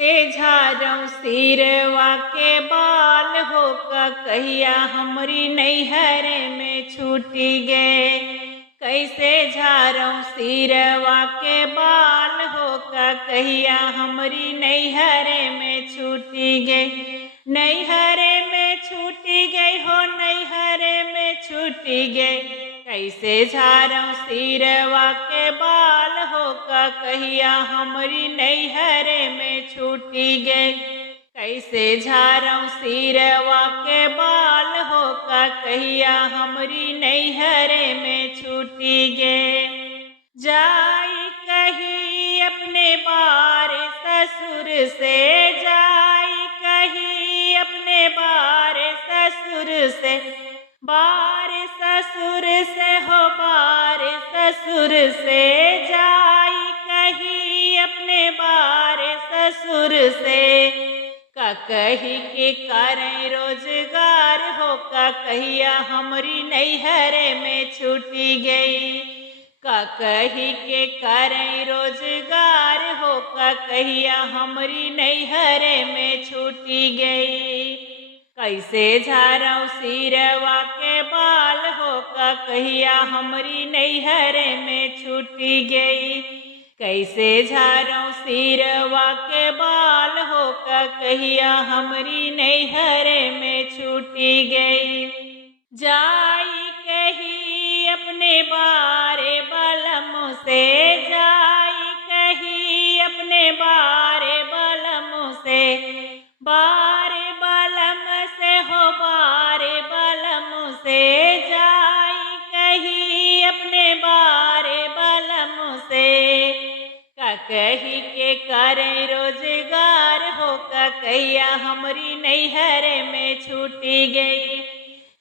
से झारऊ सिरवा के बाल हो का कहिया हमरी नैहर में छूटी गे। कैसे झारऊ सिरवा के बाल हो का कहिया हमरी नैहर में छूटी गे। नैहर में छूटी गई हो, नैहर में छूटी गई। कैसे झारऊ सिरवा के बाल हो का कहिया हमरी नैहर में छूटी गई। कैसे झारऊ सिरवा के बाल हो का कहिया हमरी नैहर में छूटी गई। जाई कही अपने बार ससुर से, जाई कही अपने बार ससुर से, बार ससुर से हो बार ससुर से। जाई कही अपने बार ससुर से, का कही के करें रोजगार हो का कहिया हमरी नैहर में छूटी गई। का कही के करें रोजगार हो का कहिया हमरी नैहर में छूटी गई। कैसे झारऊ सिरवा के बाल हो का कहिया हमरी नैहर में छूटी गई। कैसे झारऊ सिरवा के बाल हो का कहिया हमरी नैहर में छूटी गई। जाई कही अपने बारे बलम से, जाई कही अपने बारे बलम से, बारे बलम से हो बारे बलम से। जाई कही अपने बारे बलम से, का कही के करें रोजगार हो का कहिया हमरी नैहर में छूटी गई।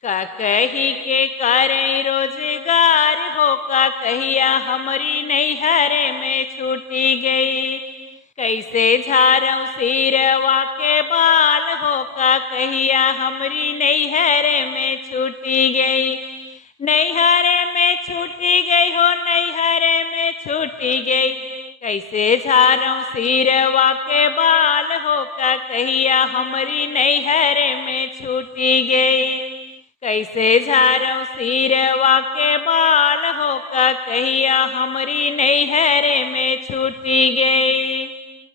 का कही के करें रोजगार हो का कहिया हमरी नैहर में छूटी गई। कैसे झारऊ सिरवा के बाल हो का कहिया हमरी नैहर में छूटी गई। नैहर में छूटी गई हो, नैहर में छूटी गई। कैसे झारऊ सिरवा के बाल हो का कहिया हमरी नैहर में छूटी गई। कैसे झारऊ सिरवा के बाल हो का कहिया हमरी नैहर में छूटी गई।